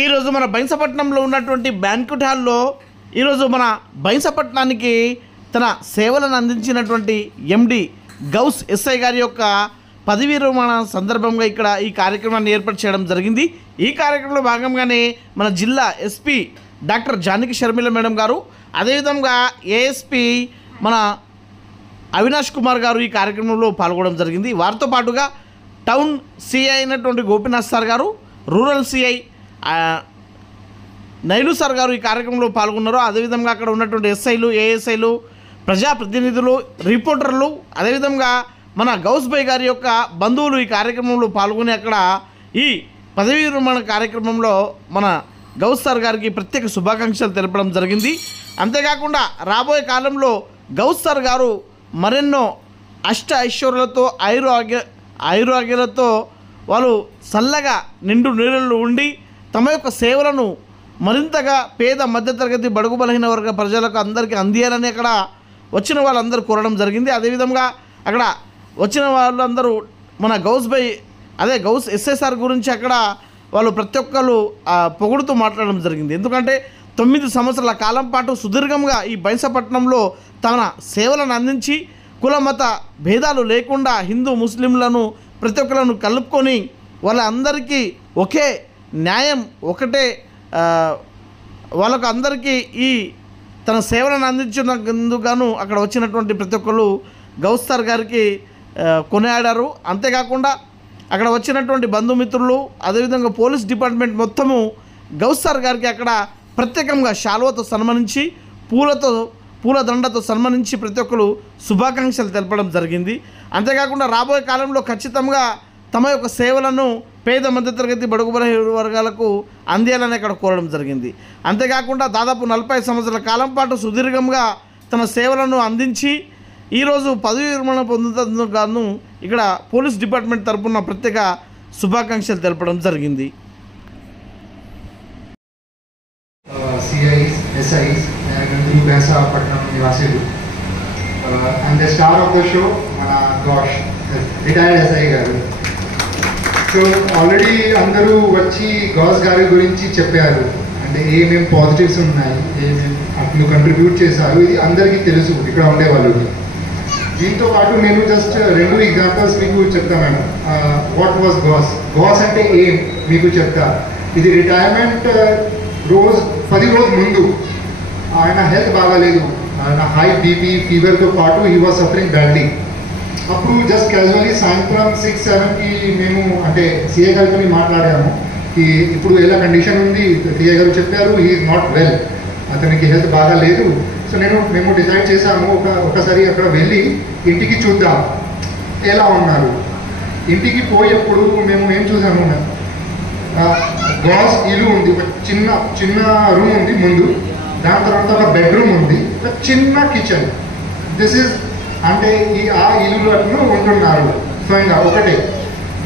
ఈరోజు మన బైంసపట్నంలో ఉన్నటువంటి బ్యాంక్వెట్ హాల్లో ఈరోజు మన బైంసపట్నానికి తన సేవలను అందించినటువంటి ఎండి గౌస్ ఎస్ఐ గారి యొక్క పదవీ విరమణ సందర్భంగా ఇక్కడ ఈ కార్యక్రమాన్ని ఏర్పాటు చేయడం జరిగింది. ఈ కార్యక్రమంలో భాగంగానే మన జిల్లా SP doctor Janaki Sharmila madam గారు, అదేవిధంగా ఏఎస్పీ మన అవినాష్ కుమార్ గారు ఈ కార్యక్రమంలో పాల్గొనడం జరిగింది. వారితో పాటుగా టౌన్ సిఐ అయినటువంటి గోపీనాథ్ సార్ గారు, రూరల్ సిఐ నైలు సార్ గారు ఈ కార్యక్రమంలో పాల్గొన్నారు. అదేవిధంగా అక్కడ ఉన్నటువంటి ఎస్ఐలు, ఏఎస్ఐలు, ప్రజాప్రతినిధులు, రిపోర్టర్లు, అదేవిధంగా మన గౌస్ భాయ్ గారి యొక్క బంధువులు ఈ కార్యక్రమంలో పాల్గొని అక్కడ ఈ పదవీ విరమణ కార్యక్రమంలో మన గౌస్ సార్ గారికి ప్రత్యేక శుభాకాంక్షలు తెలపడం జరిగింది. అంతేకాకుండా రాబోయే కాలంలో గౌస్ సార్ గారు మరెన్నో అష్ట ఐశ్వర్యాలతో ఆయురాగ్యాలతో వాళ్ళు చల్లగా నిండు నీళ్ళు ఉండి తమ యొక్క సేవలను మరింతగా పేద మధ్యతరగతి బడుగు బలహీన వర్గ ప్రజలకు అందరికీ అందియాలని అక్కడ వచ్చిన వాళ్ళందరూ కోరడం జరిగింది. అదేవిధంగా అక్కడ వచ్చిన వాళ్ళందరూ మన గౌస్ భాయ్ గౌస్ ఎస్ఎస్ఆర్ గురించి అక్కడ వాళ్ళు ప్రతి ఒక్కరు పొగుడుతూ మాట్లాడడం జరిగింది. ఎందుకంటే 9 సంవత్సరాల కాలం పాటు సుదీర్ఘంగా ఈ బైంసపట్నంలో తన సేవలను అందించి కుల మత భేదాలు లేకుండా హిందూ ముస్లింలను ప్రతి ఒక్కరిని కలుపుకొని వాళ్ళందరికీ ఒకే న్యాయం ఒకటే వాళ్ళకు అందరికీ ఈ తన సేవలను అందించినందుకు అక్కడ వచ్చినటువంటి ప్రతి ఒక్కరు గౌస్ సార్ గారికి కొనియాడారు. అంతేకాకుండా అక్కడ వచ్చినటువంటి బంధుమిత్రులు, అదేవిధంగా పోలీస్ డిపార్ట్మెంట్ మొత్తము గౌస్ సార్ గారికి అక్కడ ప్రత్యేకంగా శాలువతో సన్మానించి పూలదండతో సన్మానించి ప్రతి ఒక్కరు శుభాకాంక్షలు తెలపడం జరిగింది. అంతేకాకుండా రాబోయే కాలంలో ఖచ్చితంగా తమ యొక్క సేవలను పేద మధ్యతరగతి బడుగు బలహీన వర్గాలకు అందియాలని అక్కడ కోరడం జరిగింది. అంతేకాకుండా దాదాపు 40 సంవత్సరాల కాలం పాటు సుదీర్ఘంగా తన సేవలను అందించి ఈరోజు పదవీ విరమణ పొందుతందుకు గాను ఇక్కడ పోలీస్ డిపార్ట్మెంట్ తరపున ప్రత్యేక శుభాకాంక్షలు తెలపడం జరిగింది. CIs, SIs and బైంసపట్నం నివాసులు and the star of the show మన గౌష్ రిటైర్డ్ SI గారు. సో ఆల్రెడీ అందరూ వచ్చి గౌస్ గారి గురించి చెప్పారు, అంటే ఏమేమి పాజిటివ్స్ ఉన్నాయి, ఏమేమి అట్లు కంట్రిబ్యూట్ చేశారు, ఇది అందరికీ తెలుసు ఇక్కడ ఉండే వాళ్ళకి. దీంతో పాటు నేను జస్ట్ 2 ఎగ్జాంపుల్స్ మీకు చెప్తాను. వాట్ వాజ్ గౌస్ అంటే ఏం మీకు చెప్తా. ఇది రిటైర్మెంట్ రోజు 10 రోజుల ముందు ఆయన హెల్త్ బాగాలేదు, ఆయన హై బీపీ ఫీవర్తో పాటు హీ వాజ్ సఫరింగ్ బ్యాడ్లీ. అప్పుడు జస్ట్ క్యాజువల్లీ సాయంత్రం 6-7కి మేము అంటే సిఏ గారితో మాట్లాడాము, ఇప్పుడు ఎలా కండిషన్ ఉంది. సిఏ గారు చెప్పారు హీ ఈజ్ నాట్ వెల్, అతనికి హెల్త్ బాగా లేదు. సో మేము డిసైడ్ చేసాము ఒకసారి అక్కడ వెళ్ళి ఇంటికి చూద్దాం ఎలా ఉన్నారు. ఇంటికి పోయేప్పుడు మేము ఏం చూసాము, గౌస్ ఇల్లు ఉంది, ఒక చిన్న రూమ్ ఉంది ముందు, దాని తర్వాత ఒక బెడ్రూమ్ ఉంది, ఒక చిన్న కిచెన్. దిస్ ఈజ్ అంటే ఆ ఇల్లులో ఉంటున్నారు స్వయంగా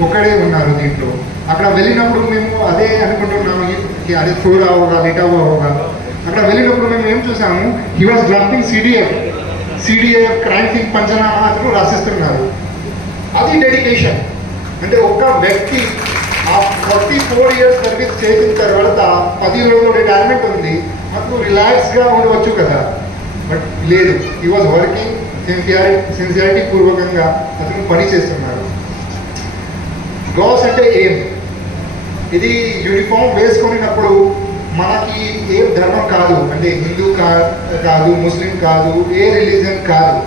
ఒకడే ఉన్నారు దీంట్లో. అక్కడ వెళ్ళినప్పుడు మేము అదే అనుకుంటున్నాము, అదే థోడా హోగా లిటావా హోగా. అక్కడ వెళ్ళినప్పుడు మేము ఏం చూసాము, he was drafting CDF crime thing panchnama అతను రాసిస్తున్నారు. అది డెడికేషన్. అంటే ఒక వ్యక్తి ఆ 44 years సర్వీస్ చేసిన తర్వాత 10 రోజులు రిటైర్మెంట్ ఉంది, అతను రిలాక్స్గా ఉండవచ్చు కదా, బట్ లేదు. హీ వాజ్ వర్కింగ్ సిన్సియారిటీ పూర్వకంగా అతను పని చేస్తున్నారు. గౌస్ అంటే ఏం, ఇది యూనిఫామ్ వేసుకున్నప్పుడు మనకి ఏ ధర్మం కాదు, అంటే హిందూ కాదు, ముస్లిం కాదు, ఏ రిలీజన్ కాదు,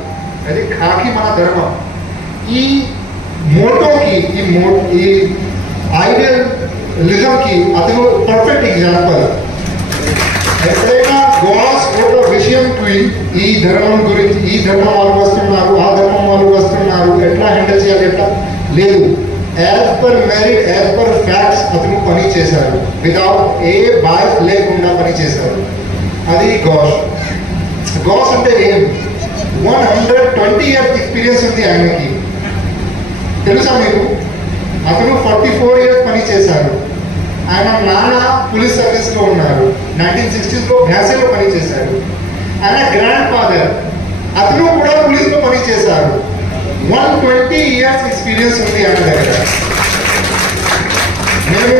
అది కాకి మన ధర్మం. ఈ మోటోకి ఈ ఐడియలిజంకి అతను పర్ఫెక్ట్ ఎగ్జాంపుల్. ఎప్పుడైనా గౌస్ ఒక విషయం ఈ ధర్మం గురించి, ఈ ధర్మం వాళ్ళు వస్తున్నారు, ఆ ధర్మం వాళ్ళు వస్తున్నారు, ఎట్లా హ్యాండిల్ చేయాలి, ఎట్లా లేదు, as per merit, as per facts అతను పని చేశారు. వితౌట్ ఏ బాయ్స్ లేకుండా పని చేశారు. అది గౌస్ అంటే ఏం, 120 years ఎక్స్పీరియన్స్ ఉంది ఆయనకి, తెలుసా మీకు. అతను 44 years పని చేశారు. ఆయన నాన్న పోలీస్ సర్వీస్లో ఉన్నారు, 1960s భ్యాసలో పని చేశారు. ఆయన గ్రాండ్ ఫాదర్ అతను కూడా పోలీస్లో పని చేశారు. 120 years ఎక్స్పీరియన్స్ ఉంది ఆయన దగ్గర. మేము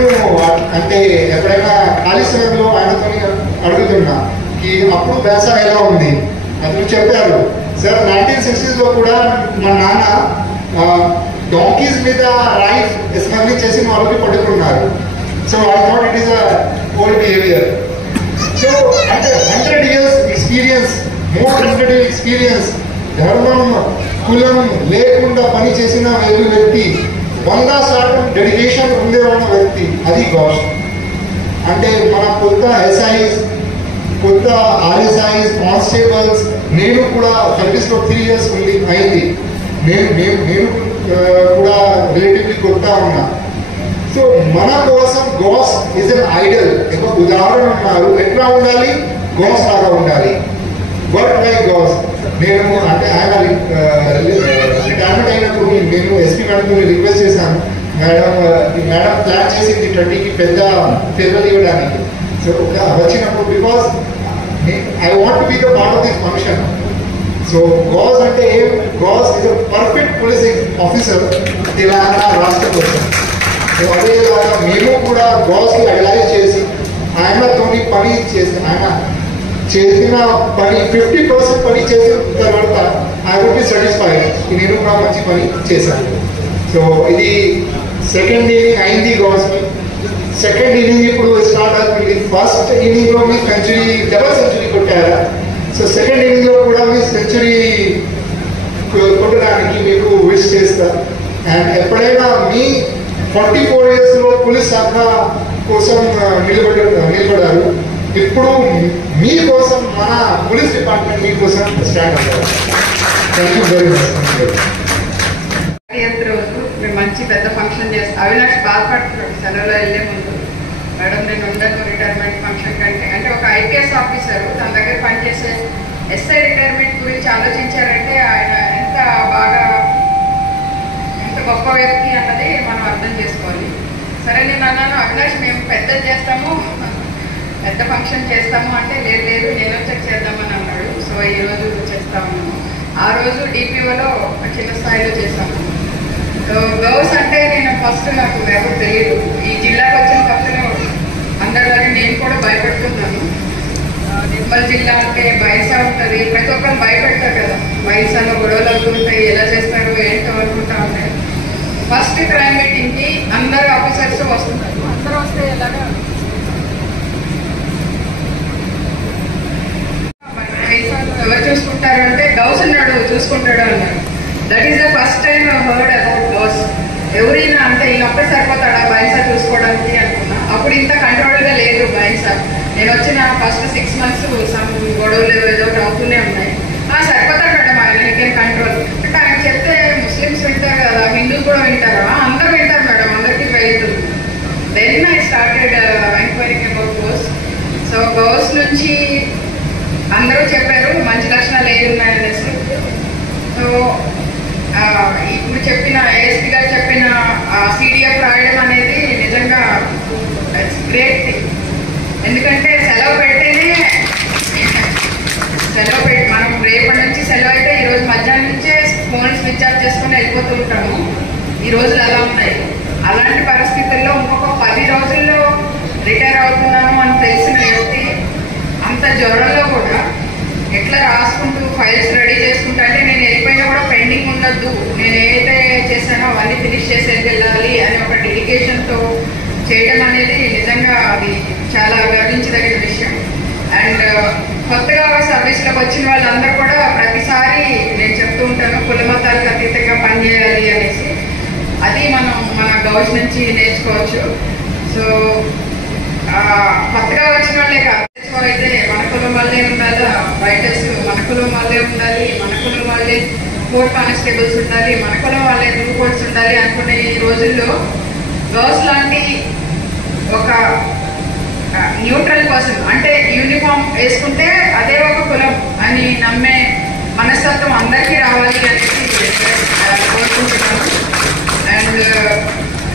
అంటే ఎప్పుడైనా చాలీసనర్లో ఆయనతో అడుగుతున్నా ఈ అప్పుడు బేసా ఎలా ఉంది. అతను చెప్పారు సార్ 1960s కూడా మా నాన్న డాంకీస్ మీద రైస్ స్మగ్లింగ్ చేసిన వాళ్ళకి పట్టుకున్నారు. So I thought it is a old behaviour. So అంటే 100 years experience, more 100 years experience, ధర్మం కులం లేకుండా పని చేసిన వ్యక్తి, 100% డెడికేషన్ ఉండే ఉన్న వ్యక్తి, అది గౌస్. అంటే మన కొత్త ఎస్ఐస్, కొత్త ఆర్ఎస్ఐస్, కానిస్టేబుల్స్, నేను కూడా సర్వీస్లో 3 years అయింది. నేను కూడా రిలేటివ్లీ కొత్త ఉన్నా. సో మన కోసం గౌస్ ఇస్ అన్ ఐడల్. ఒక ఉదాహరణ ఉన్నారు, ఎట్లా ఉండాలి, గౌస్ లాగా ఉండాలి, వర్క్ లైక్ గౌస్. నేను అంటే ఆయన రిటైర్మెంట్ అయినప్పుడు నేను ఎస్పీ మేడంతో రిక్వెస్ట్ చేశాను, మేడం ప్లాన్ చేసింది 20కి పెద్ద ఫేర్వెల్ ఇవ్వడానికి. సో వచ్చినప్పుడు because I want be the part of this function. So Ghouse అంటే ఏం, Ghouse is a perfect police officer Telangana రాష్ట్ర కోసం. సో అదేలాగా మేము కూడా గౌస్కి అడలైజ్ చేసి ఆయనతో పని చేసి, ఆయన చేసిన పని 50% పని చేసిన తర్వాత ఐ వుడ్ బి సాటిస్ఫైడ్, నేను కూడా మంచి పని చేశాను. సో ఇది సెకండ్ ఇన్నింగ్ అయింది గౌస్కి. సెకండ్ ఇన్నింగ్ ఇప్పుడు స్టార్ట్ అవుతుంది. ఫస్ట్ ఇన్నింగ్లో మీ డబల్ సెంచరీ కొట్టారా. సో సెకండ్ ఇన్నింగ్లో కూడా మీ సెంచరీ కొట్టడానికి మీకు విష్ చేస్తా. అండ్ ఎప్పుడైనా మీ 44 yearsలో పోలీస్ శాఖ కోసం నిలబడారు, ఇప్పుడు మీకోసం మన పోలీస్ డిపార్ట్మెంట్ మీకోసం స్టాండ్ అవుతారు. Thank you very much. 30th రోజు మేము మంచి పెద్ద ఫంక్షన్ చేస్తాం. అవినాష్ బాధపడుతున్నాడు సెలవులో వెళ్ళే ముందు, మేడం నేను ఉండను రిటైర్మెంట్ ఫంక్షన్ కంటే. అంటే ఒక ఐపీఎస్ ఆఫీసర్ తన దగ్గర పనిచేసే ఎస్ఐ రిటైర్మెంట్ గురించి ఆలోచించారంటే ఆయన ఎంత గొప్ప వ్యక్తి అన్నది మనం అర్థం చేసుకోవాలి. సరే నేను అన్నాను, అవినాష్ మేము పెద్ద చేస్తాము, పెద్ద ఫంక్షన్ చేస్తాము అంటే లేదు నేను వచ్చాక చేద్దామని అన్నాడు. సో ఈరోజు చేస్తాము. ఆ రోజు డిపిఓలో చిన్న స్థాయిలో చేశాము. గౌస్ అంటే నేను ఫస్ట్ నాకు ఎవరు తెలియదు. ఈ జిల్లాకు వచ్చిన కొత్తలో అందరిలాగే నేను కూడా భయపడుతున్నాను. నిర్మల్ జిల్లా అంటే బైసా ఉంటుంది, ప్రతి ఒక్కరు భయపెడతారు కదా, బైసాలో గొడవలు అవుతుంటాయి, ఎలా చేస్తారు ఏంటో అనుకుంటా ఉంటాయి. ఫస్ట్ క్రైమ్ మీటింగ్కి అందరు ఆఫీసర్స్ వస్తున్నారు. అందరూ వస్తే ఎలాగా ఎవరు చూసుకుంటారు అంటే గౌస్ ఉన్నాడు చూసుకుంటాడు అన్నారు. That is the first time heard about Ghouse. ఎవరైనా అంటే ఈయనొక్కడే సరిపోతాడా బైసా చూసుకోవడానికి అనుకున్నా. అప్పుడు ఇంత కంట్రోల్గా లేదు బైసా. నేను వచ్చిన ఫస్ట్ 6 months సమ్ గొడవలు ఏదో ఒకటి అవుతూనే ఉన్నాయి. సరిపోతాడు మేడం ఆయన, ఇంకేం కంట్రోల్ అంటే ఆయన చెప్తే ముస్లిమ్స్ వింటారు కదా, హిందూస్ కూడా వింటారా, అందరూ వింటారు మేడం, అందరికీ తెలియదు. Then I started enquiring about Ghouse. So Ghouse నుంచి అందరూ చెప్పారు మంచి లక్షణాలు ఏవి ఉన్నాయనేసి. సో ఇప్పుడు చెప్పిన ఏఎస్పీ గారు చెప్పిన సిడిఎఫ్ రాయడం అనేది నిజంగా గ్రేట్ థింగ్. ఎందుకంటే సెలవు పెడితేనే మనం రేపటి నుంచి సెలవు అయితే ఈరోజు మధ్యాహ్నం నుంచే ఫోన్ స్విచ్ ఆఫ్ చేసుకుని వెళ్ళిపోతూ ఉంటాము. ఈ రోజులు అలా ఉన్నాయి. అలాంటి పరిస్థితుల్లో ఇంకొక 10 రోజుల్లో రిటైర్ అవుతున్నాము అని తెలిసిన వ్యక్తి అంత జ్వరంలో కూడా ఎట్లా రాసుకుంటూ ఫైల్స్ రెడీ చేసుకుంటా అంటే నేను వెళ్ళిపోయినా కూడా పెండింగ్ ఉండద్దు, నేను ఏదైతే చేశానో అవన్నీ ఫినిష్ చేసి వెళ్ళాలి అని ఒక డెడికేషన్తో చేయడం అనేది నిజంగా అది చాలా గర్వించదగిన విషయం. అండ్ కొత్తగా సర్వీస్లోకి వచ్చిన వాళ్ళందరూ కూడా ప్రతిసారి నేను చెప్తూ ఉంటాను కుల మతాలకు అతీతంగా పనిచేయాలి అనేసి. అది మనం మన గౌస్ నుంచి నేర్చుకోవచ్చు. సో కొత్తగా వచ్చిన వాళ్ళే కాదు, అయితే మన కులం వాళ్ళే ఉండాలా, రైటర్స్ మన కులం వాళ్ళే ఉండాలి, మన కులం వాళ్ళే కోర్ట్ కానిస్టేబుల్స్ ఉండాలి, మన కులం వాళ్ళే రూల్ కోర్ట్స్ ఉండాలి అనుకునే ఈ రోజుల్లో గౌస్ లాంటి ఒక న్యూట్రల్ పర్సన్ అంటే యూనిఫామ్ వేసుకుంటే అదే ఒక కులం అని నమ్మే మనస్తత్వం అందరికీ రావాలి అనేసి కోరుకుంటున్నాను. అండ్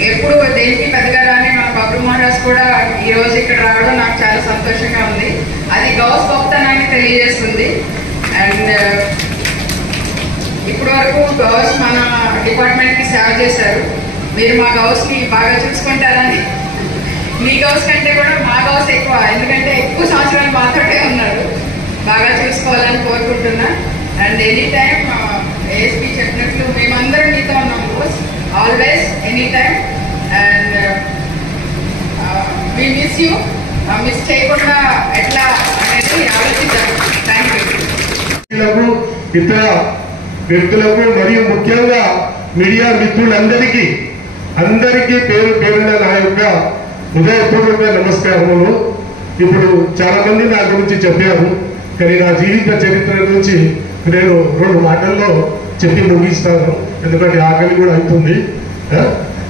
ఎప్పుడు దేనికి పెద్దగా రాని మన బబ్రు మహారాజ్ కూడా ఈరోజు ఇక్కడ రావడం నాకు చాలా సంతోషంగా ఉంది. అది గౌస్ గొప్పతనాన్ని తెలియజేస్తుంది. అండ్ ఇప్పటి వరకు గౌస్ మన డిపార్ట్మెంట్కి సేవ చేశారు. మీరు మా గౌస్ని బాగా చూసుకుంటారని మీ గౌస్ కంటే కూడా మా గౌస్ ఎక్కువ, ఎందుకంటే ఎక్కువ సంవత్సరాలు మాతోటే ఉన్నారు. బాగా చూసుకోవాలని కోరుకుంటున్నా. అండ్ ఎనీ టైం ఏఎస్పీ చెప్పినట్లు మేమందరం మీతో ఉన్నాం guys, always any time. And we miss you. Miss చేయకుండా ఎట్లా అనేది ఆలోచించాలి. Thank you. ఇతర వ్యక్తులకు మరియు ముఖ్యంగా మీడియా మిత్రులందరికీ పేరు పేరున నా యొక్క హృదయపూర్వక నమస్కారములు. ఇప్పుడు చాలా మంది నా గురించి చెప్పారు, కానీ నా జీవిత చరిత్ర గురించి నేను 2 మాటల్లో చెప్పి ముగిస్తాను, ఎందుకంటే ఆకలి కూడా అవుతుంది.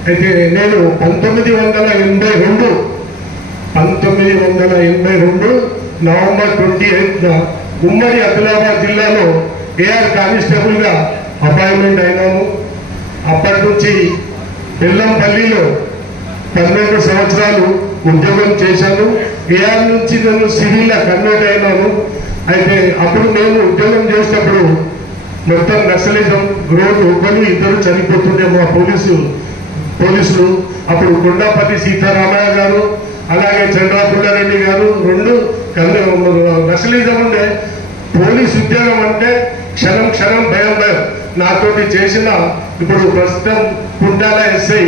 అయితే నేను 1982 నవంబర్ 28న ఉమ్మడి ఆదిలాబాద్ జిల్లాలో ఏఆర్ కానిస్టేబుల్ గా అపాయింట్మెంట్ అయినాను. అప్పటి నుంచి బెల్లంపల్లిలో 12 సంవత్సరాలు ఉద్యోగం చేశాను. ఏఆర్ నుంచి నేను సివిల్ గా కన్వర్ట్ అయినాను. అయితే అప్పుడు నేను ఉద్యోగం చేసేటప్పుడు మొత్తం నక్సలిజం గ్రోత్ ఒకరు 2 చనిపోతుండే మా పోలీసులు. అప్పుడు కొండాపతి సీతారామయ్య గారు, అలాగే చంద్రపుల్లారెడ్డి గారు 2 నక్సలిజం ఉండే. పోలీస్ ఉద్యోగం అంటే క్షణం భయం. నాతోటి చేసిన ఇప్పుడు ప్రస్తుతం కుంటాల ఎస్ఐ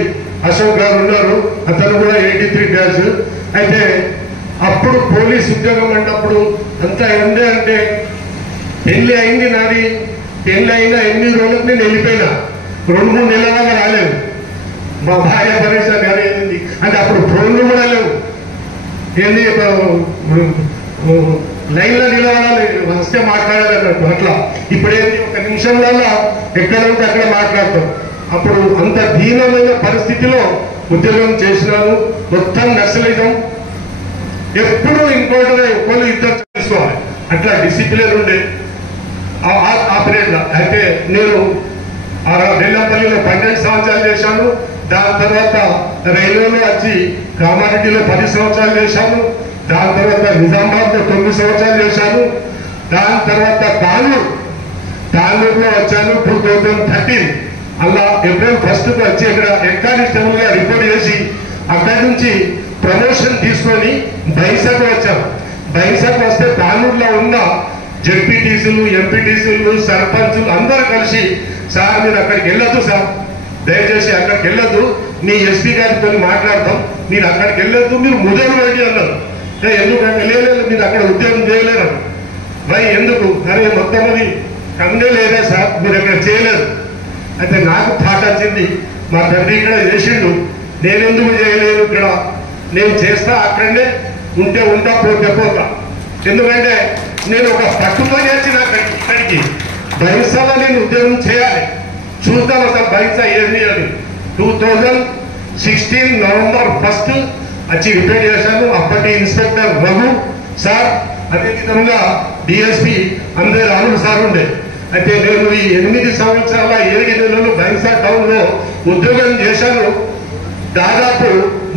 అశోక్ గారు ఉన్నారు, అతను కూడా 83 బ్యాచ్. అయితే అప్పుడు పోలీస్ ఉద్యోగం అన్నప్పుడు అంతా ఏంటి అంటే పెళ్లి అయింది నాది. పెళ్లి అయినా 8 రోజులకు నేను వెళ్ళిపోయినా, 2-3 నెలల దాకా రాలేదు. మా భార్య పరేషాన్ గారు ఏంది అంటే అప్పుడు ఫోన్లు కూడా లేవు, ఏంది లైన్ లో నిలబడాలి, వస్తే మాట్లాడాలన్నట్టు అట్లా. ఇప్పుడేంటి 1 నిమిషంలో ఎక్కడ ఉంటే అక్కడ మాట్లాడతాం. అప్పుడు అంత దీనమైన పరిస్థితిలో ఉద్యోగం చేసినాను. మొత్తం నక్సలిజం ఎప్పుడు ఇంకోటి ఒకళ్ళు 2 చేసుకోవాలి, అట్లా డిసిప్లిన్ ఉండే ఆ పీరియడ్ లో. అయితే నేను బెల్లంపల్లిలో 12 సంవత్సరాలు చేశాను. దాని తర్వాత రైల్వేలో వచ్చి కామారెడ్డిలో 10 సంవత్సరాలు చేశాను. దాని తర్వాత నిజామాబాద్ లో 9 సంవత్సరాలు చేశాను. దాని తర్వాత తాండూరులో వచ్చాను 2013. అలా ఏప్రిల్ 1కు వచ్చి ఇక్కడ ఎక్కానిస్టేబుల్ గా రిపోర్ట్ చేసి అక్కడి నుంచి ప్రమోషన్ తీసుకొని బైసాకు వచ్చాను. బైసాకు వస్తే తాండూరులో ఉన్న జెడ్పీటీసీలు, ఎంపీటీసీలు, సర్పంచులు అందరూ కలిసి, సార్ మీరు అక్కడికి వెళ్ళొద్దు సార్, దయచేసి అక్కడికి వెళ్ళొద్దు, మీ ఎస్పీ గారితో మాట్లాడతాం, మీరు అక్కడికి వెళ్ళొద్దు, మీరు ముదలు రెడ్డి అన్నారు. ఎందుకంటే లేదు మీరు అక్కడ ఉద్యోగం చేయలేరు. ఎందుకు? అరే మొత్తం అది కమ్మే లేదే సార్, మీరు అక్కడ చేయలేదు. అయితే నాకు థాట్ వచ్చింది, మా తండ్రి ఇక్కడ చేసిండు, నేనెందుకు చేయలేను ఇక్కడ, నేను చేస్తా, అక్కడనే ఉంటా పోతా. ఎందుకంటే నేను ఒక పట్టుకొని వచ్చిన ఇక్కడికి బైసాలో నేను ఉద్యోగం చేయాలి, చూద్దాం అసలు బైసా ఏంది అని. 2016 నవంబర్ 1 వచ్చి రిపేర్ చేశాను. అప్పటి ఇన్స్పెక్టర్ రఘు సార్, అదేవిధంగా డిఎస్పీ అందరూ రాముడు సార్ ఉండే. అయితే నేను ఈ 8 సంవత్సరాల 7 నెలలు బైసా టౌన్ లో ఉద్యోగం చేశాను. దాదాపు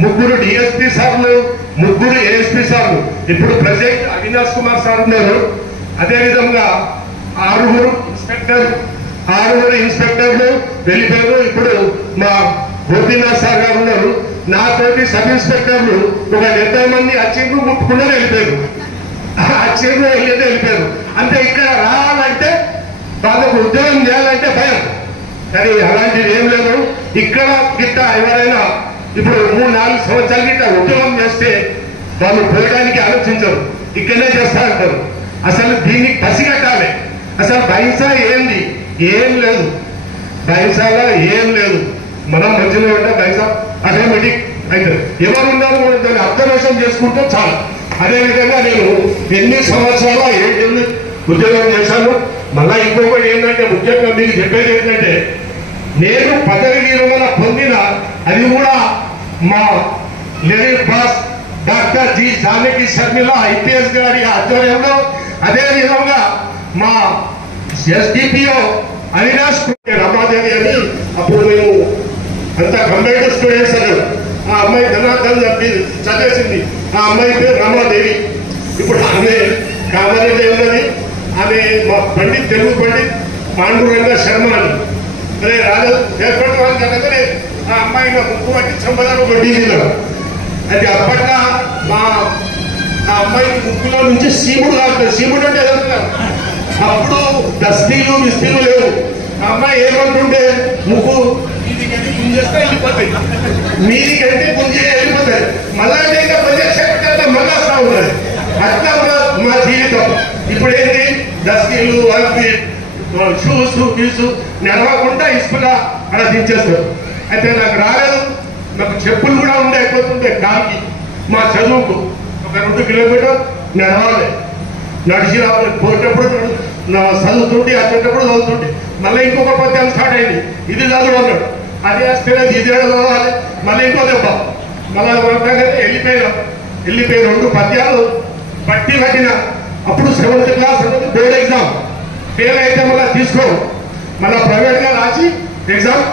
3 డిఎస్పీ సార్లు, 3 ఏఎస్పీ సార్లు, ఇప్పుడు ప్రెసిడెంట్ అవినాష్ కుమార్ సార్ ఉన్నారు. అదేవిధంగా 6 ఇన్స్పెక్టర్లు వెళ్ళిపోయారు. ఇప్పుడు మా గోపీనాథ్ సార్ గారు ఉన్నారు. నాతోటి సబ్ ఇన్స్పెక్టర్లు ఒక 70 మంది వచ్చిండ్రు, ముట్టుకుండా వెళ్ళిపోయారు. వెళ్ళిపోయారు. అంటే ఇక్కడ రావాలంటే వాళ్ళకు ఉద్యోగం చేయాలంటే భయం, కానీ అలాంటిది ఏం లేదు. ఇక్కడ గిట్ట ఎవరైనా ఇప్పుడు 3-4 సంవత్సరాల గిట్ట ఉద్యోగం చేస్తే వాళ్ళు పోయడానికి ఆలోచించరు, ఇక్కడనే చేస్తా అంటారు. అసలు దీన్ని పసిగట్టాలి. అసలు బైసా ఏంది? ఏం లేదు, బైసాలో ఏం లేదు. మనం మధ్యలో ఉంటే బైసా ఆటోమేటిక్ అయితే ఎవరున్నారు దాన్ని అబ్జర్వేషన్ చేసుకుంటే చాలు. అదేవిధంగా నేను 8 సంవత్సరాలు 7 ఏళ్ళు ఉద్యోగం చేశాను. మళ్ళా ఇంకొకటి ఏంటంటే, ముఖ్యంగా మీకు చెప్పేది ఏంటంటే, నేను పదవి విరమణ పొందిన అది కూడా మా level boss doctor G Janaki Sharmila IPS గారి ఆధ్వర్యంలో, అదేవిధంగా మా ఎస్డిపిఓ అవినాష్ రమాదేవి అని, అప్పుడు మేము అంతా కంప్యూటర్ స్టూడెంట్స్ అన్నారు. ఆ అమ్మాయి ధనార్థం చదివేసింది. ఆ అమ్మాయి పేరు రమాదేవి. ఇప్పుడు ఆమె కామారెడ్డి ఉన్నది. ఆమె మా పండిత్, తెలుగు పండిత్ పాండురంగ శర్మ అని. అదే రాజు ఏర్పడిన వాళ్ళు కనుకనే ఆ అమ్మాయి నా ముక్కు పట్టి చంపదాను ఒక టీవీలో. అయితే అప్పట్లో మా అమ్మాయి ముక్కులో నుంచి సీముడు కాదు, సీముడు అంటే అప్పుడు దస్తీలు మిస్తీలు లేవు. ఆ అమ్మాయి ఏమంటుంటే ముక్కు మీదికంటే గుంజేస్తే వెళ్ళిపోతాయి, మీదికంటే గుంజే వెళ్ళిపోతాయి, మళ్ళా ఇంకా పనిచేస్తే మళ్ళా వస్తూ ఉంటుంది. అట్లా మా జీవితం. ఇప్పుడు ఏంటి దస్తీలు వాళ్ళకి షూస్ గీసు నడవకుండా ఇసుకగా అలా దించేస్తారు. అయితే నాకు రాలేదు, నాకు చెప్పులు కూడా ఉండకపోతుంటే కాకి మా చదువుకు ఒక 2 కిలోమీటర్ నడవాలి. నడిచి పోయేటప్పుడు చదువుతుంటే వచ్చేటప్పుడు చదువుతుంటే మళ్ళీ ఇంకొక పద్యం స్టార్ట్ అయింది, ఇది చదువు అన్నాడు, అది వస్తే ఇది చదవాలి, మళ్ళీ ఇంకో దెబ్బ, మళ్ళీ వెళ్ళిపోయినాం. 2 పద్యాలు బట్టి పట్టిన. అప్పుడు 7th class board exam fail అయితే మళ్ళీ తీసుకో, మళ్ళీ ప్రైవేట్గా రాసి ఎగ్జామ్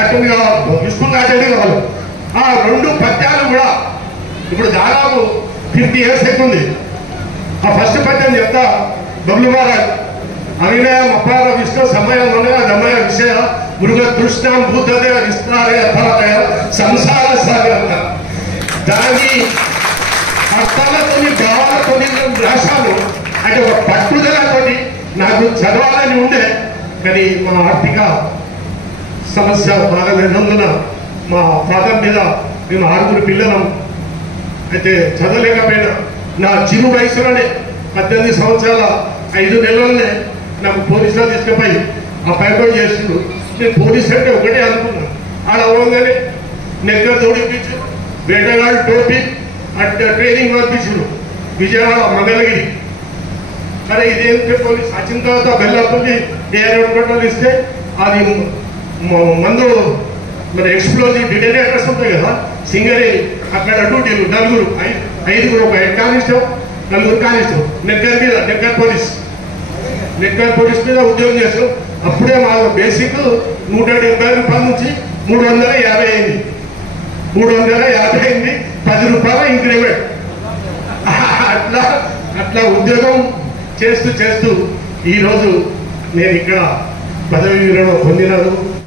అటెండ్ కావాలి, స్కూల్ అటెండ్ కావాలి. ఆ 2 పద్యాలు కూడా ఇప్పుడు దాదాపు 50 years అవుతుంది. ఆ ఫస్ట్ పద్యం చెప్తా. బబ్లు మహారాజ్ అవినయ అపార విష్ణు సమయ మనయ రమయ విషయ మృగ కృష్ణం భూతదయ విస్తారయ అపారయ సంసార సాగర. దాని అర్థాలతో భావాలతో రాశాను. అంటే ఒక పట్టుదలతో నాకు చదవాలని ఉండే, కానీ మా ఆర్థిక సమస్య బాగా లేనందున మా ఫాదర్ మీద మేము 6 పిల్లలం. అయితే చదవలేకపోయినా నా చిరు వయసులోనే 18 సంవత్సరాల 5 నెలలనే నాకు పోలీసులో తీసుకుపోయి ఆ పైపై చేసిండు. నేను పోలీస్ అంటే ఒకటే అనుకున్నాను. ఆడ అవ్వగానే నెగ్గర తోడిపించు, వేటగాడు టోపీ అట్లా ట్రైనింగ్ పంపించుడు విజయవాడ మంగళగిరి. అరే ఇదేంటే పోలీస్ వచ్చిన తర్వాత బెల్లాపల్లి ఏర్పాటు ఇస్తే అది మందు మరి ఎక్స్ప్లోజివ్ డిటైనర్స్ ఉంటాయి కదా, సింగరే అక్కడ డ్యూటీలు 4 5 ఒక హెడ్ కానిస్టేబుల్ 4 కానిస్టేబుల్ నెగ్గర్ పోలీస్ మీద ఉద్యోగం చేస్తాం. అప్పుడే మా బేసిక్ 170 రూపాయల నుంచి 350 అయింది. 350 అయింది, 10 రూపాయల ఇంక్రిమెంట్. అట్లా ఉద్యోగం చేస్తూ ఈరోజు నేను ఇక్కడ పదవి విరమణ పొందినాను.